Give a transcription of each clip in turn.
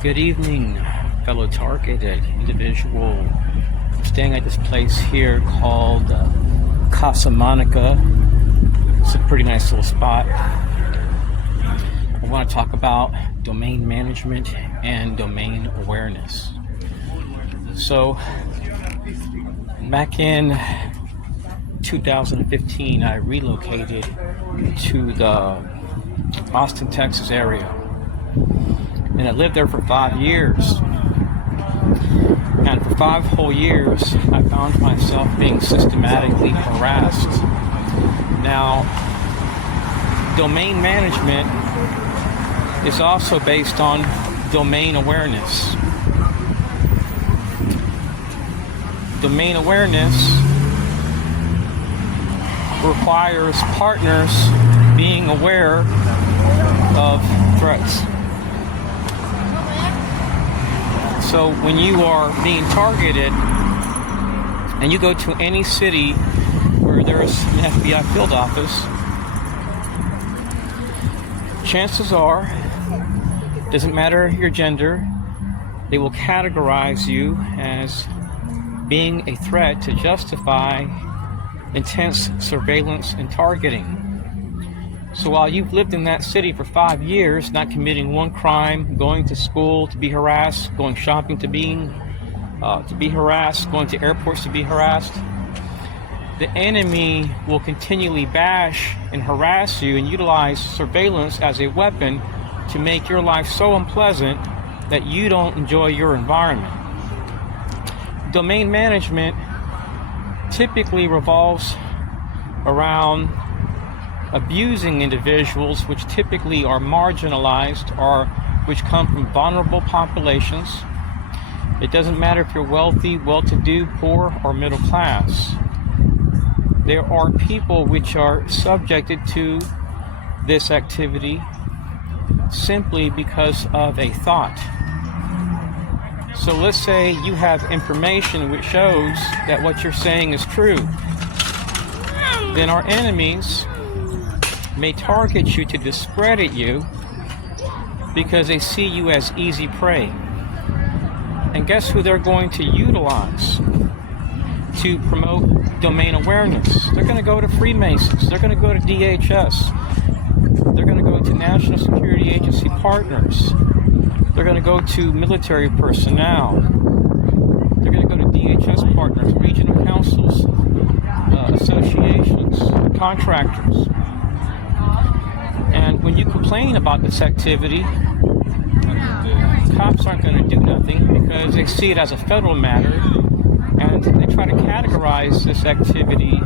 Good evening, fellow targeted individual. I'm staying at this place here called Casa Monica. It's a pretty nice little spot. I want to talk about domain management and domain awareness. So, back in 2015, I relocated to the Austin, Texas area. And I lived there for 5 years. And for 5 whole years, I found myself being systematically harassed. Now, domain management is also based on domain awareness. Domain awareness requires partners being aware of threats. So when you are being targeted and you go to any city where there's an FBI field office, chances are, doesn't matter your gender, they will categorize you as being a threat to justify intense surveillance and targeting. So while you've lived in that city for 5 years, not committing one crime, going to school to be harassed, going shopping to be harassed, going to airports to be harassed, the enemy will continually bash and harass you and utilize surveillance as a weapon to make your life so unpleasant that you don't enjoy your environment. Domain management typically revolves around abusing individuals which typically are marginalized or which come from vulnerable populations. It doesn't matter if you're wealthy, well-to-do, poor, or middle class. There are people which are subjected to this activity simply because of a thought. So let's say you have information which shows that what you're saying is true. Then our enemies may target you to discredit you because they see you as easy prey. And guess who they're going to utilize to promote domain awareness? They're going to go to Freemasons. They're going to go to DHS. They're going to go to National Security Agency partners. They're going to go to military personnel. They're going to go to DHS partners, regional councils, associations, contractors. And when you complain about this activity, cops aren't going to do nothing because they see it as a federal matter, and they try to categorize this activity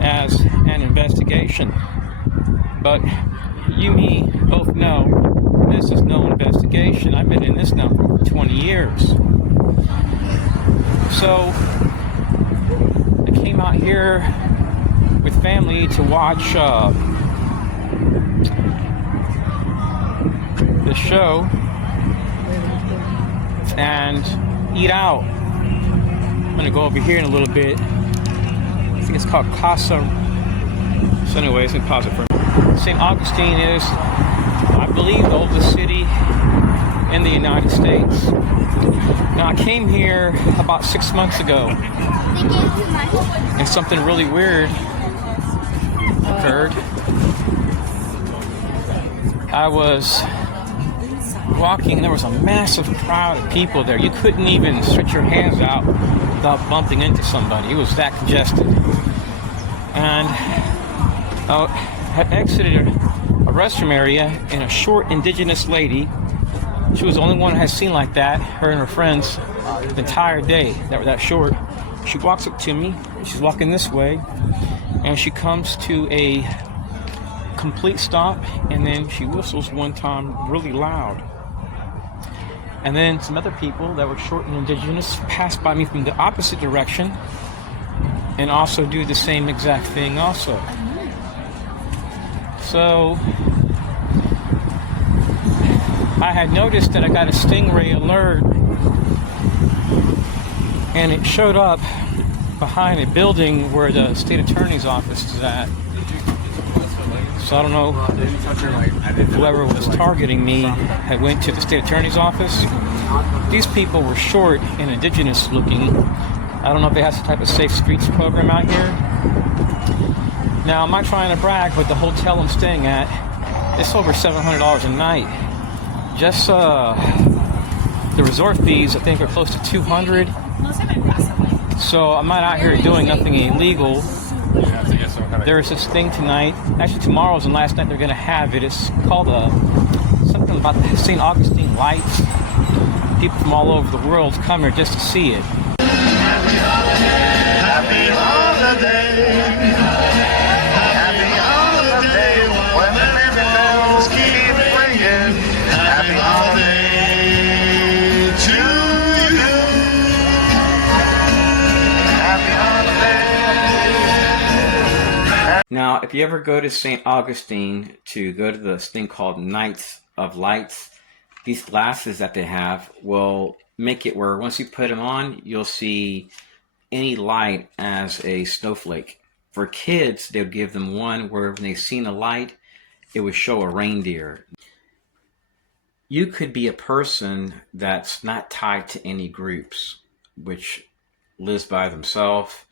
as an investigation. But you and me both know this is no investigation. I've been in this now for over 20 years. So I came out here with family to watch the show and eat out. I'm gonna go over here in a little bit. I think it's called Casa. So anyways, let me pause it for a minute. St. Augustine is, I believe, the oldest city in the United States. Now I came here about 6 months ago and something really weird occurred. I was walking, there was a massive crowd of people there. You couldn't even stretch your hands out without bumping into somebody. It was that congested. And I had exited a restroom area, and a short indigenous lady, she was the only one I had seen like that, her and her friends, the entire day that were that short. She walks up to me, she's walking this way, and she comes to a complete stop, and then she whistles one time really loud. And then some other people that were short and indigenous passed by me from the opposite direction and also do the same exact thing also. So I had noticed that I got a Stingray alert, and it showed up behind a building where the state attorney's office is at. So I don't know, whoever was targeting me had went to the state attorney's office. These people were short and indigenous looking. I don't know if they have some type of safe streets program out here. Now, I'm not trying to brag, but the hotel I'm staying at, it's over $700 a night. Just the resort fees, I think, are close to $200. So I'm not out here doing nothing illegal. There is this thing tonight. Actually, tomorrow's the last night they're going to have it. It's called something about the St. Augustine lights. People from all over the world come here just to see it. Happy holiday, happy holiday, when the living bells keep ringing. Happy holiday to you. Happy holiday. Now, if you ever go to St. Augustine to go to this thing called Nights of Lights, these glasses that they have will make it where once you put them on, you'll see any light as a snowflake. For kids, they'll give them one where when they've seen a light, it would show a reindeer. You could be a person that's not tied to any groups, which lives by themselves,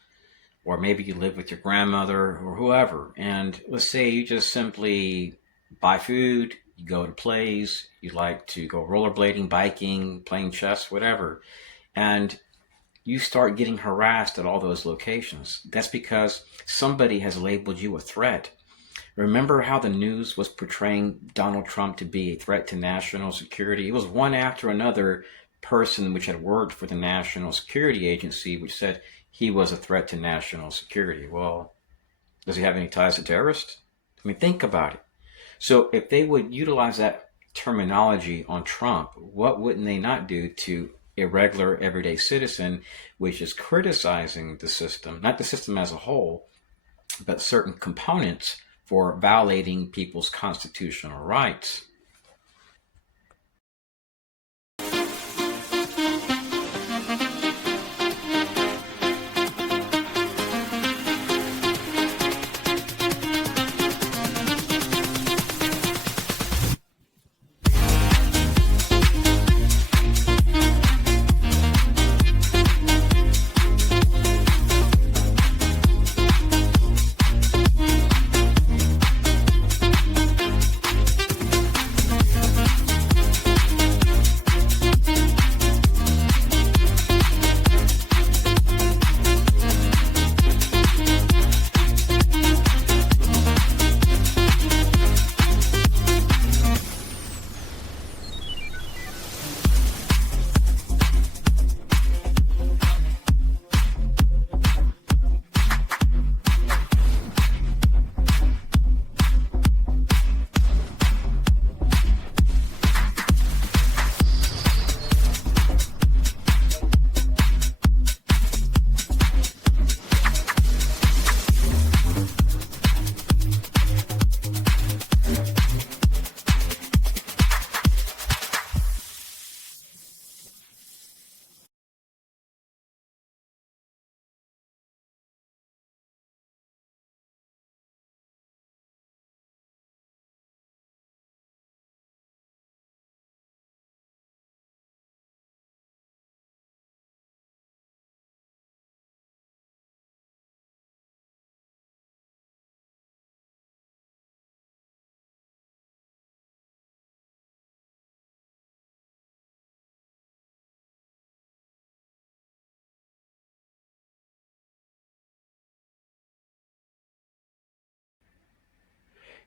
or maybe you live with your grandmother or whoever. And let's say you just simply buy food, you go to plays, you like to go rollerblading, biking, playing chess, whatever. And you start getting harassed at all those locations. That's because somebody has labeled you a threat. Remember how the news was portraying Donald Trump to be a threat to national security? It was one after another person which had worked for the National Security Agency which said he was a threat to national security. Well, does he have any ties to terrorists? I mean, think about it. So if they would utilize that terminology on Trump, what wouldn't they not do to a regular everyday citizen, which is criticizing the system, not the system as a whole, but certain components for violating people's constitutional rights?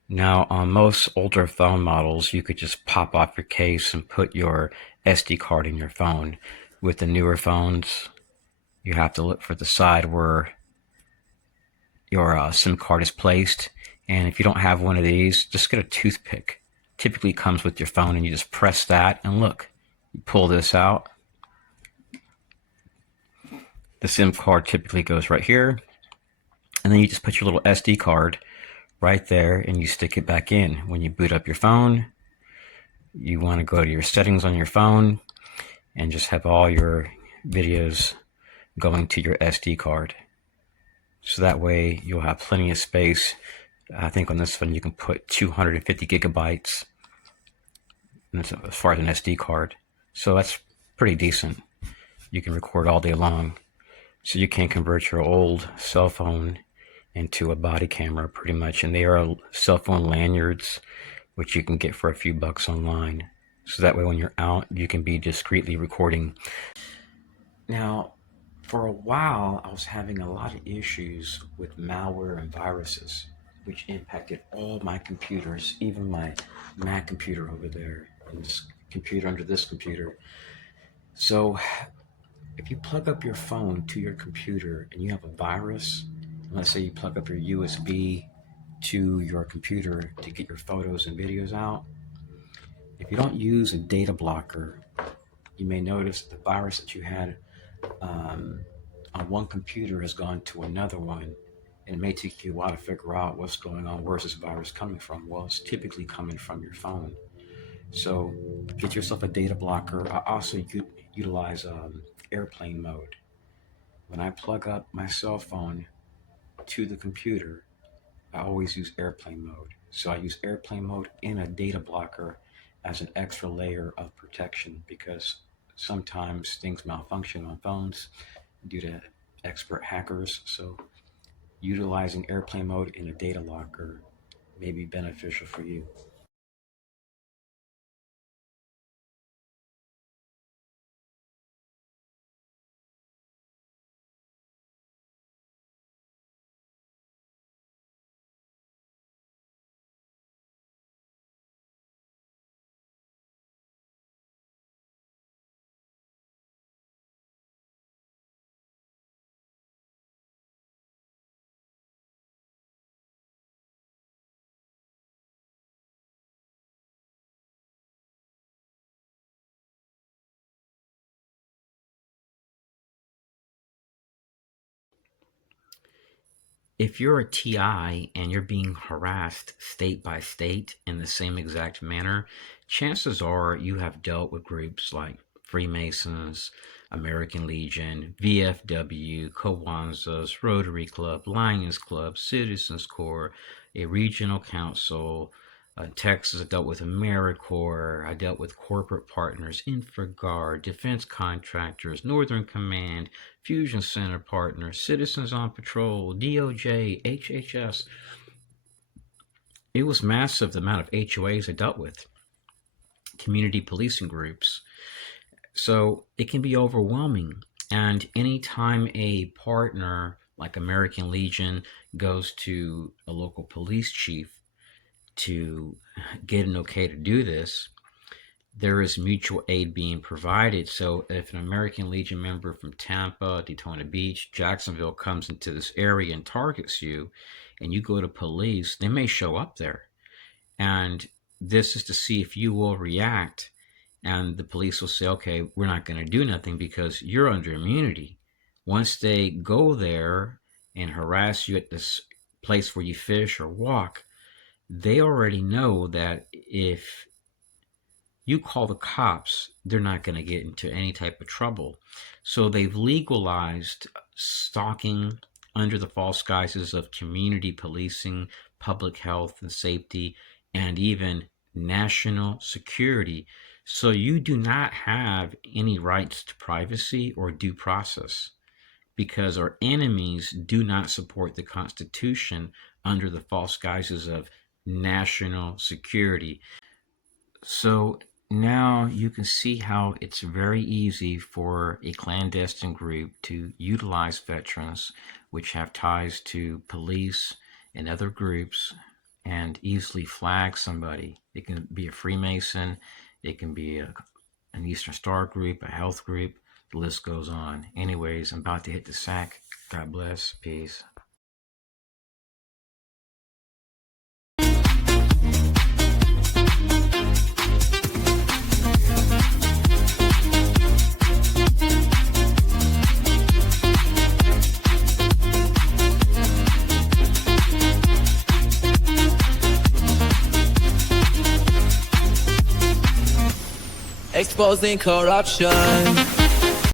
Now, on most older phone models, you could just pop off your case and put your SD card in your phone. With the newer phones, you have to look for the side where your SIM card is placed. And if you don't have one of these, just get a toothpick. Typically comes with your phone, and you just press that, and look, you pull this out. The SIM card typically goes right here, and then you just put your little SD card right there and you stick it back in. When you boot up your phone, you want to go to your settings on your phone and just have all your videos going to your SD card. So that way you'll have plenty of space I think on this one you can put 250 gigabytes as far as an SD card. So that's pretty decent. You can record all day long. So you can convert your old cell phone into a body camera pretty much. And they are cell phone lanyards, which you can get for a few bucks online. So that way when you're out, you can be discreetly recording. Now, for a while, I was having a lot of issues with malware and viruses, which impacted all my computers, even my Mac computer over there, and this computer under this computer. So if you plug up your phone to your computer and you have a virus, let's say you plug up your USB to your computer to get your photos and videos out, if you don't use a data blocker, you may notice the virus that you had on one computer has gone to another one. And it may take you a while to figure out what's going on. Where's this virus coming from? Well, it's typically coming from your phone. So get yourself a data blocker. I also utilize airplane mode. When I plug up my cell phone to the computer, I always use airplane mode. So I use airplane mode in a data blocker as an extra layer of protection, because sometimes things malfunction on phones due to expert hackers. So utilizing airplane mode in a data locker may be beneficial for you. If you're a TI and you're being harassed state by state in the same exact manner, chances are you have dealt with groups like Freemasons, American Legion, VFW, Kiwanis, Rotary Club, Lions Club, Citizens Corps, a regional council. Texas, I dealt with AmeriCorps. I dealt with corporate partners, InfraGard, defense contractors, Northern Command, Fusion Center partners, Citizens on Patrol, DOJ, HHS. It was massive, the amount of HOAs I dealt with, community policing groups. So it can be overwhelming. And anytime a partner like American Legion goes to a local police chief to get an okay to do this, there is mutual aid being provided. So if an American Legion member from Tampa, Daytona Beach, Jacksonville comes into this area and targets you, and you go to police, they may show up there. And this is to see if you will react. And the police will say, okay, we're not going to do nothing because you're under immunity. Once they go there and harass you at this place where you fish or walk, they already know that if you call the cops, they're not going to get into any type of trouble. So they've legalized stalking under the false guises of community policing, public health and safety, and even national security. So you do not have any rights to privacy or due process, because our enemies do not support the Constitution under the false guises of national security. So now you can see how it's very easy for a clandestine group to utilize veterans which have ties to police and other groups and easily flag somebody. It can be a Freemason, it can be an Eastern Star group, a health group, the list goes on. Anyways, I'm about to hit the sack. God bless. Peace. Exposing corruption.